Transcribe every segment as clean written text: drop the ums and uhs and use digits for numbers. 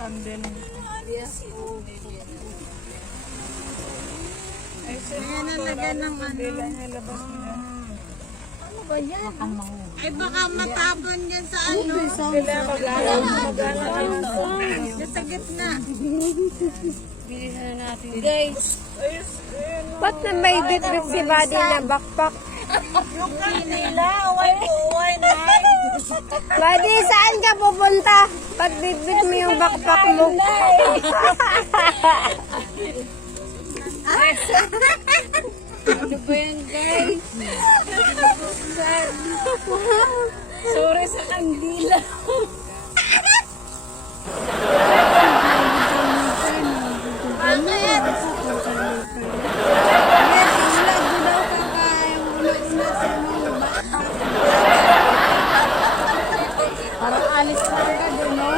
Candle. Ay, Ayan, nalagyan ng candela niya, labas niya. Ano ba yan? Ay, baka matapon yan sa ano. Sila magana. Sa gitna. Bilisan na natin, guys. Ayos, ayun. Ba't na may bit-bit si Buddy na backpack? Yung kanila, uway na. Buddy, saan ka pupunta? Ba't bit-bit mo yung backpack mo? Ano ba yan, guys? Sorry sa kandila. Bakit? Parang alis na ka doon, no?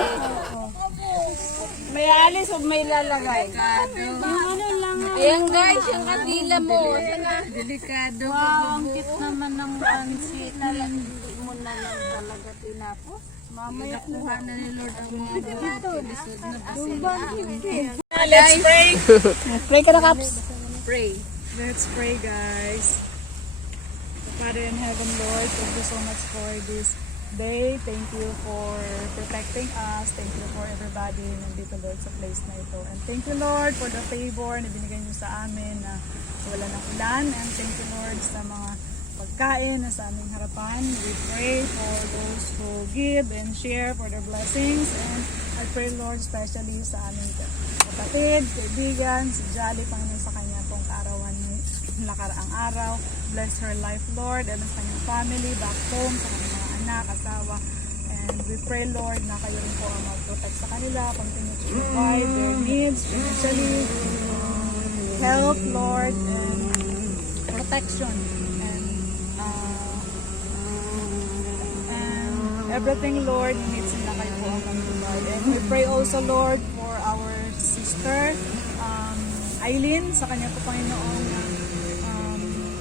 May alis o may lalagay? Ayan guys, yung kandila mo. Delikado. Wow, ang cute naman ng pansit. Hindi mo na lang talaga tinapos. Mamaya Kuha na ni Lord ang mga episode na basila. Let's pray. Pray ka na, Kaps. Pray. Let's pray, guys. Father in heaven, Lord, thank you so much for this day. Thank you for protecting us. Thank you for everybody nandito, Lord, sa place na ito. And thank you, Lord, for the favor na binigay niyo sa amin na wala ng ulan. And thank you, Lord, sa mga pagkain na sa aming harapan. We pray for those who give and share for their blessings. And I pray, Lord, especially sa aming kapatid, kaibigan, si Jolly, Panginoon, sa kanya pong kaarawan ng nakaraang araw. Bless her life, Lord, and sa kanyang family, back home, sa kanyang mga anak, asawa. And we pray, Lord, na kayo rin po ang mag-protect sa kanila, continue to provide their needs, financially, health, Lord, and protection, and everything, Lord, needs nila kayo po ang mag-provide. And we pray also, Lord, for our sister, Eileen, sa kanya po, Panginoon,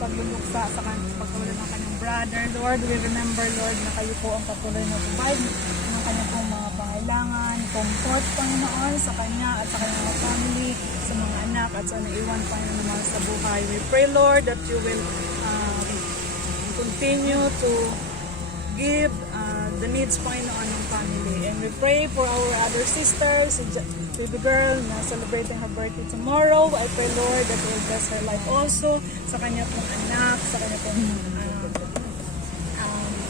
pagluluksa sa pagtulong ng kanyang brother. Lord, we remember, Lord, na kayo po ang patuloy na provide ng kanyang pong mga pangailangan, comfort, Panginoon, sa kanya at sa kanyang mga family, sa mga anak at sa naiwan, Panginoon, naman sa buhay. We pray, Lord, that you will continue to give the needs, Panginoon, ng family. And we pray for our other sisters, baby girl na celebrating her birthday tomorrow. I pray, Lord, that you will bless her life also, sa kanya pong anak, sa kanya pong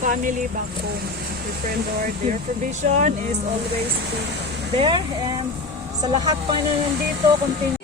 family back home. We pray, Lord, your provision is always there, and sa lahat pa na nandito, continue